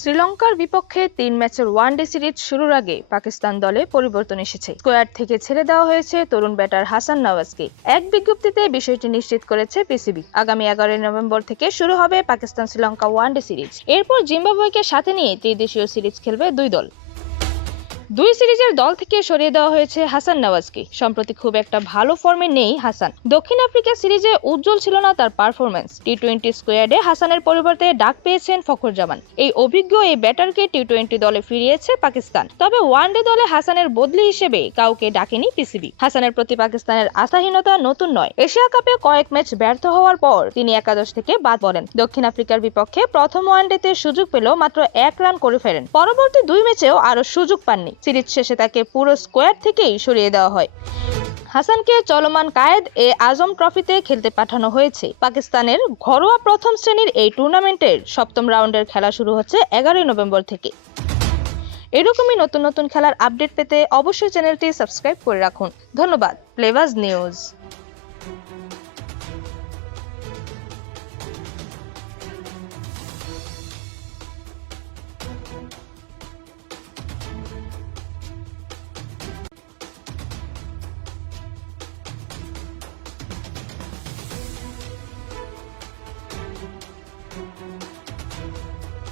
শ্রীলঙ্কার বিপক্ষে ৩ ম্যাচের ওয়ানডে সিরিজ শুরুর আগে পাকিস্তান দলে পরিবর্তন এসেছে। স্কোয়াড থেকে ছেড়ে দেওয়া হয়েছে তরুণ ব্যাটার হাসান নওয়াজকে। এক বিজ্ঞপ্তিতে বিষয়টি নিশ্চিত করেছে পিসিবি। আগামী 11 নভেম্বর থেকে শুরু হবে পাকিস্তান শ্রীলঙ্কা ওয়ানডে সিরিজ। এরপর জিম্বাবুয়েকে সাথে নিয়ে ত্রিদেশীয় সিরিজ খেলবে দুই দল। দুই সিরিজের দল থেকে সরিয়ে দেওয়া হয়েছে হাসান নওয়াজকে। সম্প্রতি খুব একটা ভালো ফর্মে নেই হাসান। দক্ষিণ আফ্রিকা সিরিজে উজ্জ্বল ছিল না তার পারফরম্যান্স। টি-20 স্কোয়াডে হাসানের পরিবর্তে ডাক পেয়েছেন ফখর জামান। এই অভিজ্ঞ এই ব্যাটারকে টি-20 দলে ফিরিয়েছে পাকিস্তান। তবে ওয়ানডে দলে হাসানের বদলি হিসেবে কাউকে ডাকেনি পিসিবি। হাসানের প্রতি পাকিস্তানের আস্থাহীনতা নতুন নয়। এশিয়া কাপে কয়েক ম্যাচ ব্যর্থ হওয়ার পর তিনি একাদশ থেকে বাদ পড়েন। দক্ষিণ আফ্রিকার বিপক্ষে প্রথম ওয়ানডেতে সুযোগ পেলেও মাত্র 1 রান করে ফেরেন। পরবর্তী 2 ম্যাচেও আরো সুযোগ পাননি। সিরিজ শেষে তাকে পুরো স্কোয়াড থেকেই সরিয়ে দেওয়া হয়। হাসানকে চলমান কায়েদ-এ-আজম ট্রফিতে খেলতে পাঠানো হয়েছে। পাকিস্তানের ঘরোয়া প্রথম শ্রেণীর এই টুর্নামেন্টের 7ম রাউন্ডের খেলা শুরু হচ্ছে 11 নভেম্বর থেকে। এরকমই নতুন নতুন খেলার আপডেট পেতে অবশ্যই চ্যানেলটি সাবস্ক্রাইব করে রাখুন। ধন্যবাদ। প্লেবাজ নিউজ।